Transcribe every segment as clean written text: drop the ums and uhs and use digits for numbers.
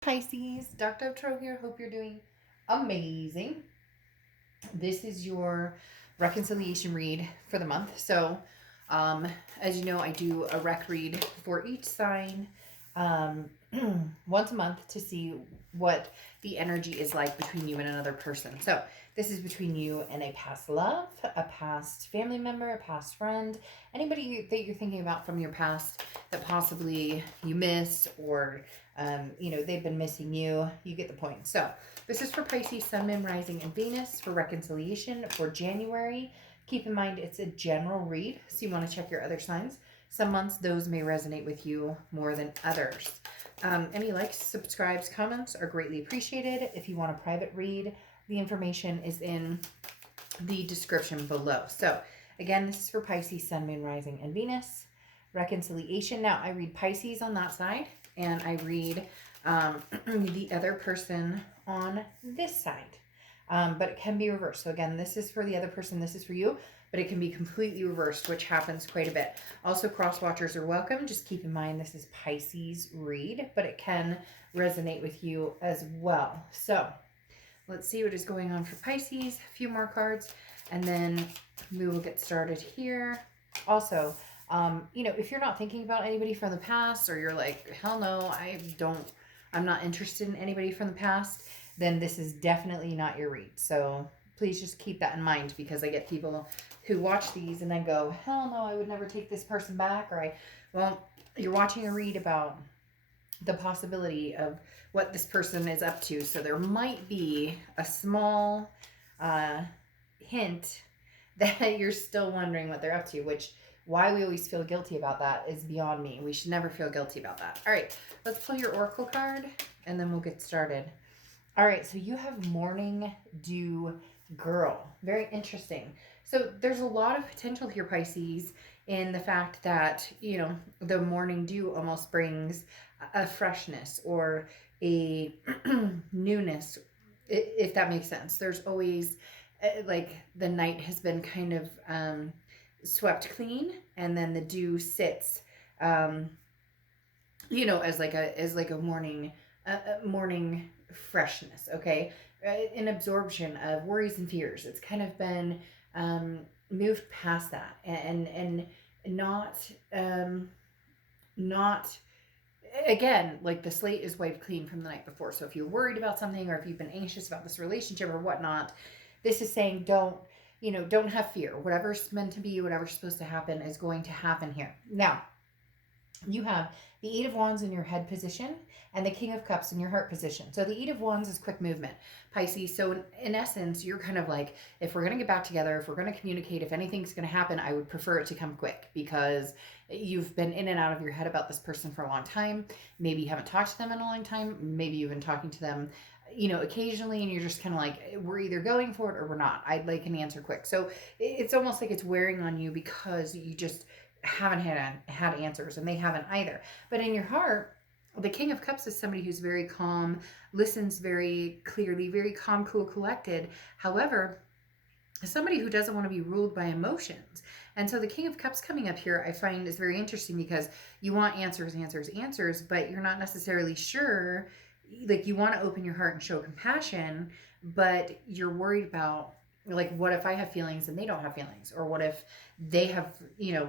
Pisces, darkdovetarot here. Hope you're doing amazing. This is your reconciliation read for the month. So, um, as you know, I do a rec read for each sign um, once a month to see what the energy is like between you and another person. So, this is between you and a past love, a past family member, a past friend, anybody that you're thinking about from your past that possibly you miss or they've been missing you. You get the point. So, this is for Pisces, Sun, Moon, Rising, and Venus for reconciliation for January. Keep in mind it's a general read, so you want to check your other signs. Some months those may resonate with you more than others. Any likes, subscribes, comments are greatly appreciated. If you want a private read, the information is in the description below. So, again, this is for Pisces, Sun, Moon, Rising, and Venus. Reconciliation. Now, I read Pisces on that side, and I read the other person on this side. But it can be reversed. So again, this is for the other person, this is for you, but it can be completely reversed, which happens quite a bit. Also, cross watchers are welcome. Just keep in mind this is Pisces read, but it can resonate with you as well. So let's see what is going on for Pisces. A few more cards, and then we will get started here. Also, if you're not thinking about anybody from the past, or you're like, hell no, I'm not interested in anybody from the past, then this is definitely not your read. So please just keep that in mind, because I get people who watch these and then go, hell no, I would never take this person back. Well, you're watching a read about the possibility of what this person is up to. So there might be a small hint that you're still wondering what they're up to, which why we always feel guilty about that is beyond me. We should never feel guilty about that. All right, let's pull your oracle card and then we'll get started. All right, so you have Morning Dew Girl. Very interesting. So there's a lot of potential here, Pisces, in the fact that, the morning dew almost brings a freshness or a newness, if that makes sense. There's always, like, the night has been kind of swept clean, and then the dew sits, as like a morning freshness. Okay, an absorption of worries and fears. It's kind of been moved past that, and not again, like, the slate is wiped clean from the night before. So if you're worried about something, or if you've been anxious about this relationship or whatnot, this is saying don't have fear. Whatever's meant to be, whatever's supposed to happen is going to happen here. Now, you have the Eight of Wands in your head position and the King of Cups in your heart position. So the Eight of Wands is quick movement, Pisces. So in essence, you're kind of like, if we're going to get back together, if we're going to communicate, if anything's going to happen, I would prefer it to come quick, because you've been in and out of your head about this person for a long time. Maybe you haven't talked to them in a long time. Maybe you've been talking to them, occasionally, and you're just kind of like, we're either going for it or we're not. I'd like an answer quick. So it's almost like it's wearing on you because you just haven't had answers, and they haven't either. But in your heart, the King of Cups is somebody who's very calm, listens very clearly, very calm, cool, collected. However, somebody who doesn't want to be ruled by emotions. And so the King of Cups coming up here, I find, is very interesting, because you want answers, but you're not necessarily sure. Like, you want to open your heart and show compassion, but you're worried about, like, what if I have feelings and they don't have feelings? Or what if they have,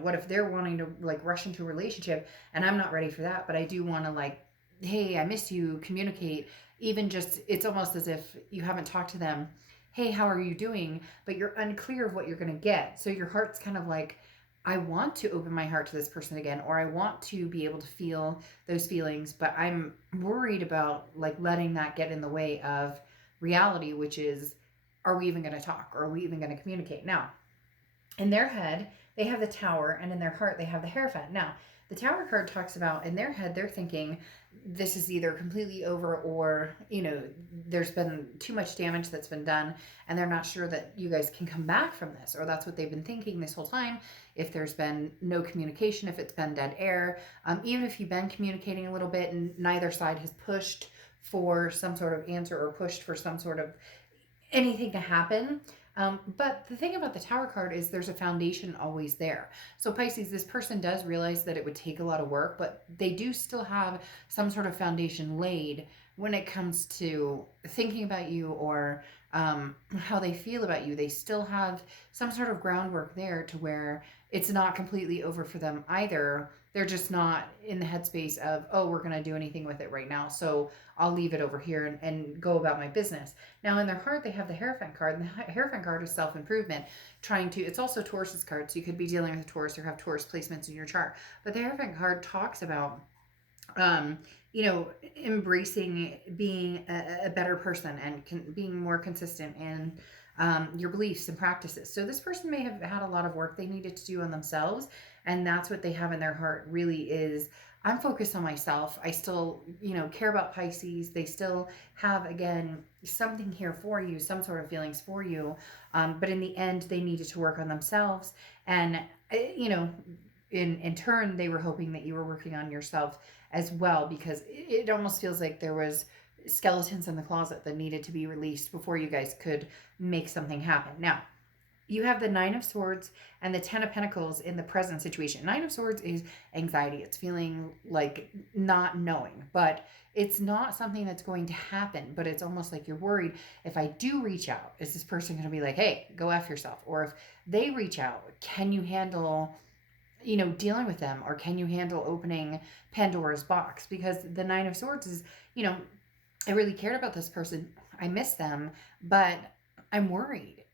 what if they're wanting to, like, rush into a relationship and I'm not ready for that, but I do want to, like, hey, I miss you, communicate. Even just, it's almost as if you haven't talked to them. Hey, how are you doing? But you're unclear of what you're going to get. So your heart's kind of like, I want to open my heart to this person again, or I want to be able to feel those feelings, but I'm worried about, like, letting that get in the way of reality, which is, are we even going to talk, or are we even going to communicate? Now, in their head, they have the Tower, and in their heart, they have the Hierophant. Now, the Tower card talks about, in their head, they're thinking this is either completely over, or, there's been too much damage that's been done, and they're not sure that you guys can come back from this, or that's what they've been thinking this whole time. If there's been no communication, if it's been dead air, even if you've been communicating a little bit and neither side has pushed for some sort of answer, or pushed for some sort of anything to happen. But the thing about the Tower card is there's a foundation always there. So Pisces, this person does realize that it would take a lot of work, but they do still have some sort of foundation laid when it comes to thinking about you or how they feel about you, they still have some sort of groundwork there to where it's not completely over for them either. They're just not in the headspace of, oh, we're going to do anything with it right now. So I'll leave it over here and go about my business. Now, in their heart, they have the Hierophant card. And the Hierophant card is self improvement, trying to, it's also Taurus's card. So you could be dealing with a Taurus or have Taurus placements in your chart. But the Hierophant card talks about um, embracing being a better person and being more consistent in your beliefs and practices. So this person may have had a lot of work they needed to do on themselves, and that's what they have in their heart. Really, is I'm focused on myself. I still, care about Pisces. They still have, again, something here for you, some sort of feelings for you. But in the end, they needed to work on themselves, and in turn, they were hoping that you were working on yourself as well, because it almost feels like there was skeletons in the closet that needed to be released before you guys could make something happen. Now, you have the Nine of Swords and the Ten of Pentacles in the present situation. Nine of Swords is anxiety. It's feeling like not knowing, but it's not something that's going to happen. But it's almost like you're worried, if I do reach out, is this person going to be like, hey, go F yourself? Or if they reach out, can you handle dealing with them, or can you handle opening Pandora's box? Because the Nine of Swords is, I really cared about this person. I miss them, but I'm worried.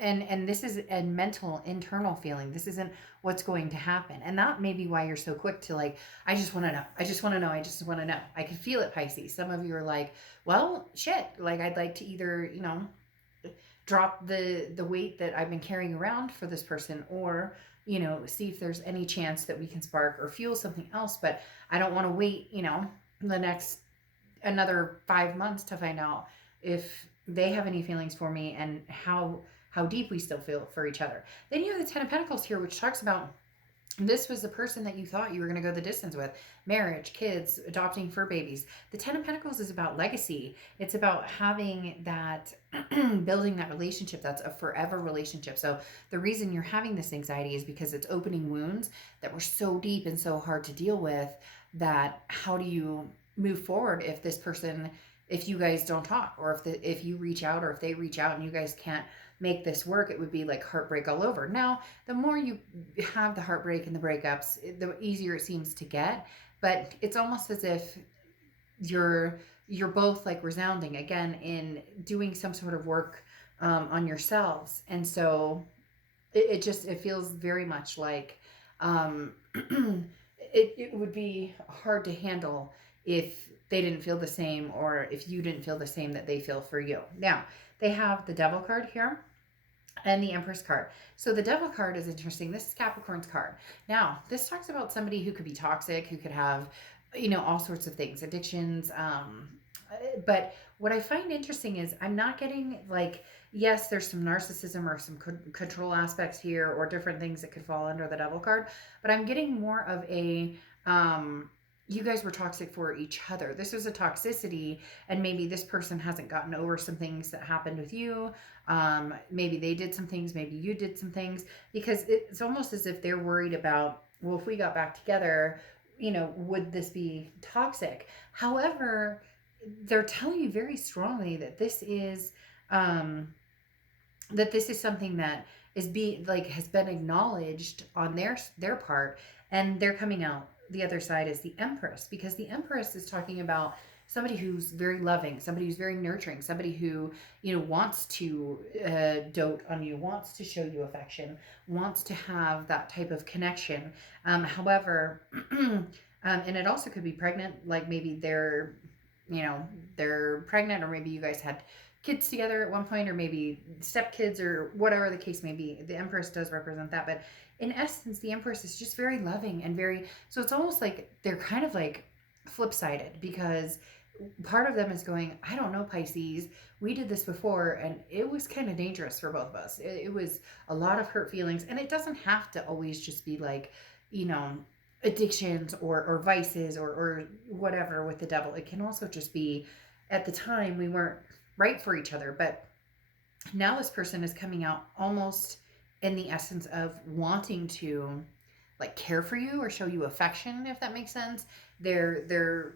And this is a mental internal feeling. This isn't what's going to happen. And that may be why you're so quick to like, I just want to know. I just want to know. I just want to know. I can feel it, Pisces. Some of you are like, well, shit. Like, I'd like to either, drop the weight that I've been carrying around for this person, or see if there's any chance that we can spark or fuel something else. But I don't want to wait, the next another 5 months to find out if they have any feelings for me and how deep we still feel for each other. Then you have the Ten of Pentacles here, which talks about this was the person that you thought you were going to go the distance with. Marriage, kids, adopting fur babies. The Ten of Pentacles is about legacy. It's about having that, building that relationship that's a forever relationship. So the reason you're having this anxiety is because it's opening wounds that were so deep and so hard to deal with, that how do you move forward if you guys don't talk, or if you reach out, or if they reach out and you guys can't make this work? It would be like heartbreak all over. Now, the more you have the heartbreak and the breakups, the easier it seems to get. But it's almost as if you're both like resounding again in doing some sort of work on yourselves. And so it feels very much like it would be hard to handle if they didn't feel the same, or if you didn't feel the same that they feel for you. Now, they have the Devil card here and the Empress card. So the Devil card is interesting. This is Capricorn's card. Now, this talks about somebody who could be toxic, who could have, all sorts of things, addictions. But what I find interesting is I'm not getting like, yes, there's some narcissism or some control aspects here, or different things that could fall under the Devil card. But I'm getting more of a, you guys were toxic for each other. This was a toxicity, and maybe this person hasn't gotten over some things that happened with you. Maybe they did some things, maybe you did some things, because it's almost as if they're worried about, well, if we got back together, would this be toxic? However, they're telling you very strongly that this is something that has been acknowledged on their part, and they're coming out the other side is the Empress, because the Empress is talking about somebody who's very loving, somebody who's very nurturing, somebody who wants to dote on you, wants to show you affection, wants to have that type of connection. However, and it also could be pregnant, like maybe they're pregnant, or maybe you guys had kids together at one point, or maybe stepkids, or whatever the case may be. The Empress does represent that, but in essence, the Empress is just very loving and very, so it's almost like they're kind of like flip-sided, because part of them is going, I don't know, Pisces, we did this before and it was kind of dangerous for both of us. It was a lot of hurt feelings, and it doesn't have to always just be like, addictions or vices or whatever with the devil. It can also just be, at the time we weren't right for each other, but now this person is coming out almost in the essence of wanting to like care for you or show you affection, if that makes sense. They're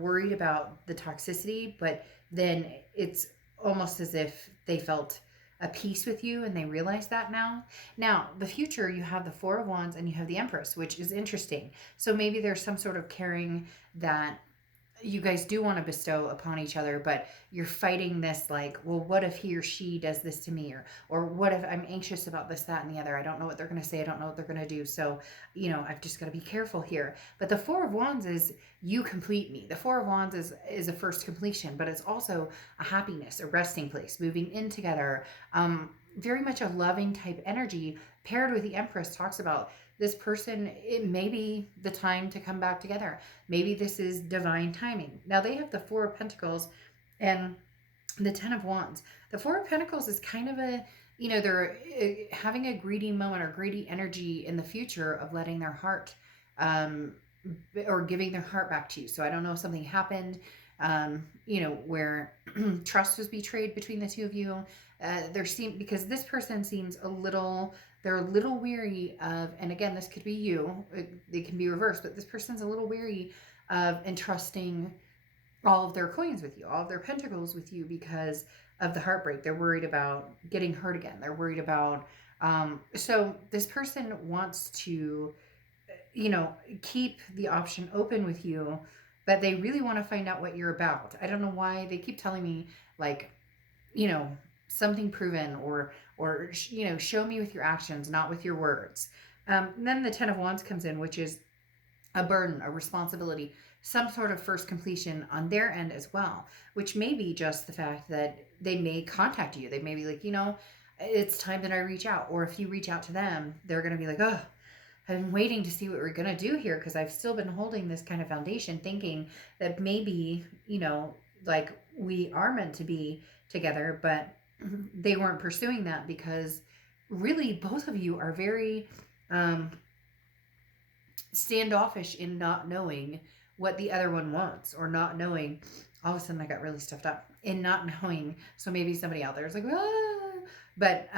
worried about the toxicity, but then it's almost as if they felt a peace with you and they realize that now. Now, the future, you have the Four of Wands and you have the Empress, which is interesting. So maybe there's some sort of caring that you guys do want to bestow upon each other, but you're fighting this, like, well, what if he or she does this to me, or what if I'm anxious about this, that, and the other. I don't know what they're going to say. I don't know what they're going to do. So, I've just got to be careful here. But the Four of Wands is you complete me. The Four of Wands is a first completion, but it's also a happiness, a resting place, moving in together. Very much a loving type energy paired with the Empress talks about this person, it may be the time to come back together. Maybe this is divine timing. Now they have the Four of Pentacles and the Ten of Wands. The Four of Pentacles is kind of a, they're having a greedy moment or greedy energy in the future of letting their heart or giving their heart back to you. So I don't know if something happened, where trust was betrayed between the two of you. Because this person seems they're a little weary of, and again, this could be you, it can be reversed, but this person's a little weary of entrusting all of their coins with you, all of their pentacles with you because of the heartbreak. They're worried about getting hurt again. They're worried about, so this person wants to, keep the option open with you, but they really want to find out what you're about. I don't know why they keep telling me, like, something proven, or show me with your actions, not with your words. And then the Ten of Wands comes in, which is a burden, a responsibility, some sort of first completion on their end as well, which may be just the fact that they may contact you. They may be like, it's time that I reach out. Or if you reach out to them, they're going to be like, oh, I've been waiting to see what we're going to do here, because I've still been holding this kind of foundation, thinking that maybe, like we are meant to be together, but they weren't pursuing that because really both of you are very standoffish in not knowing what the other one wants, or not knowing. All of a sudden I got really stuffed up in not knowing. So maybe somebody out there is like, ah, but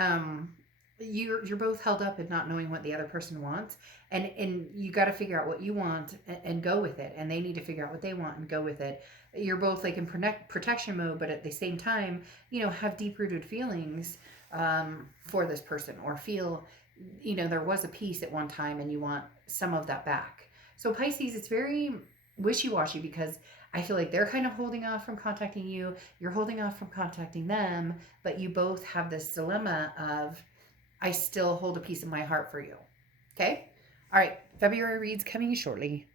you're both held up in not knowing what the other person wants, and you got to figure out what you want and go with it, and they need to figure out what they want and go with it. You're both like in protection mode, but at the same time, have deep-rooted feelings for this person, or feel, there was a peace at one time and you want some of that back. So Pisces, it's very wishy-washy, because I feel like they're kind of holding off from contacting you, you're holding off from contacting them, but you both have this dilemma of, I still hold a piece of my heart for you. Okay? All right, February reads coming shortly.